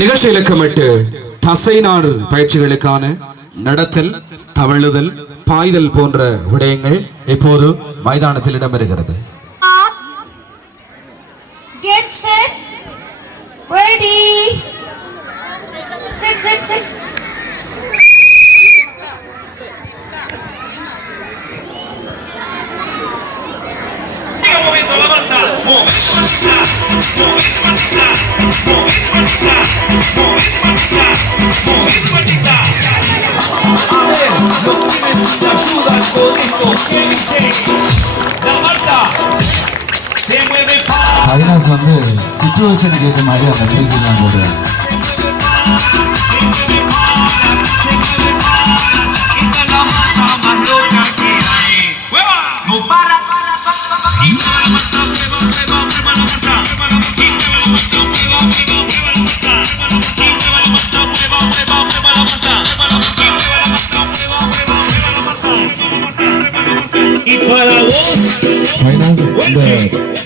நிகழ்ச்சிகளுக்கு தசைநார் பயிற்சிகளுக்கான நடத்தல், தவழுதல், பாய்தல் போன்ற விடயங்கள் இப்போது மைதானத்தில் இடம்பெறுகிறது. Get set, ready, sit. Siga moviendo la manta, movete mantita, movete mantita, movete mantita, movete mantita, movete mantita. A ver, los pibes te ayudan con esto que dice la Marta se mueve para. Arenas வந்து சிச்சுவேஷனுக்கு ஏற்ற மாதிரி அந்த மியூசிக் தான் போடுறாங்க.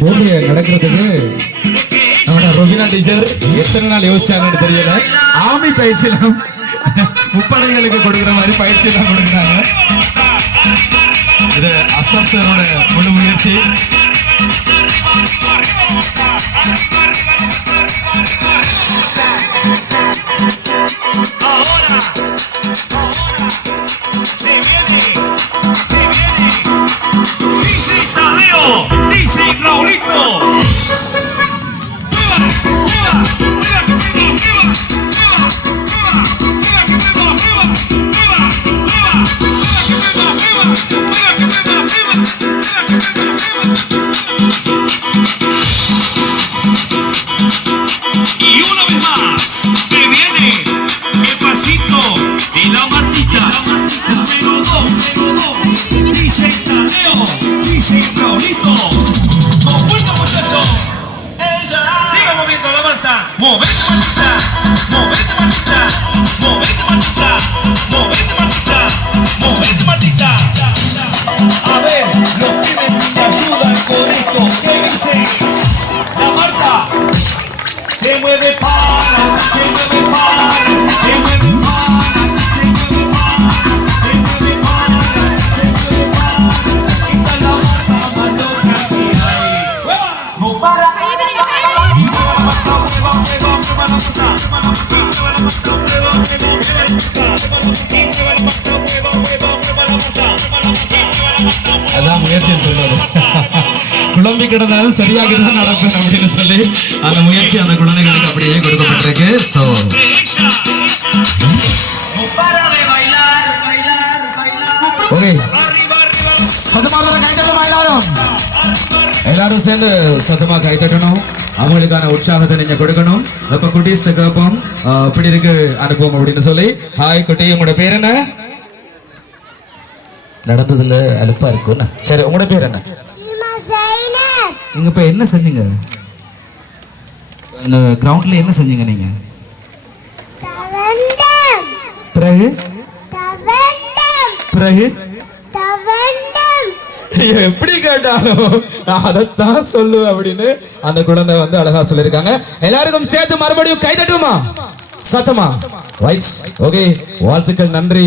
போட்டியை நடக்கிறதுக்கு நம்ம ரொபினா டீச்சர் எத்தனை நாள் யோசிச்சாங்கன்னு தெரியல. ஆர்மி பயிற்சியெல்லாம் முப்படைகளுக்கு கொடுக்குற மாதிரி பயிற்சியெல்லாம் கொடுக்குறாங்க. இது அசோக் சாரோட முழு முயற்சி. Dice Raulito. Y una vez más se viene el pasito y la martita. Número 2. Dice Tadeo. Dice Raulito. Con fuerza, muchachos. Siga moviendo la Marta. Movete Martita. Movete Martita. Movete Martita. Movete Martita. Movete Martita. A ver, los pibes te ayudan con esto. ¿Qué dice? La Marta se mueve para, se mueve para, se mueve para, se mueve para, se mueve para, se mueve para. Esta es la Marta más loca que hay. No para. அதான் முயற்சியை சொல்றாரு. குழம்பி கிடந்தாலும் சரியாக தான் நடக்கும் அப்படின்னு சொல்லி அந்த முயற்சி அந்த குழந்தைகளுக்கு அப்படியே கொடுக்கப்பட்டிருக்கு. ஸோ ஓகே, சத்தமாக கைத்தட்டணும். எல்லாரும் சேர்ந்து சத்தமாக கைத்தட்டணும். அவங்களுக்கான உற்சாகத்தை நீங்க கொடுக்கணும். அப்ப குட்டீஸ் கேட்போம் இப்படி இருக்கு அனுப்புவோம் அப்படின்னு சொல்லி. ஹாய் குட்டி, உங்களோட பேர் என்ன? நடந்ததுல அலுப்பா இருக்கும். சரி, உங்களோட பேர் என்ன? நீங்க இப்ப என்ன செஞ்சீங்க? இந்த கிரவுண்ட்ல என்ன செஞ்சீங்க நீங்க? பிறகு பிறகு எப்படி கேட்டாலும் அதைத்தான் சொல்லுவேன் அப்படின்னு அந்த குழந்தை வந்து அழகா சொல்லியிருக்காங்க. எல்லாருக்கும் சேர்த்து மறுபடியும் கைதட்டுமா சத்தமா? ரைட், ஓகே, வாழ்த்துக்கள், நன்றி.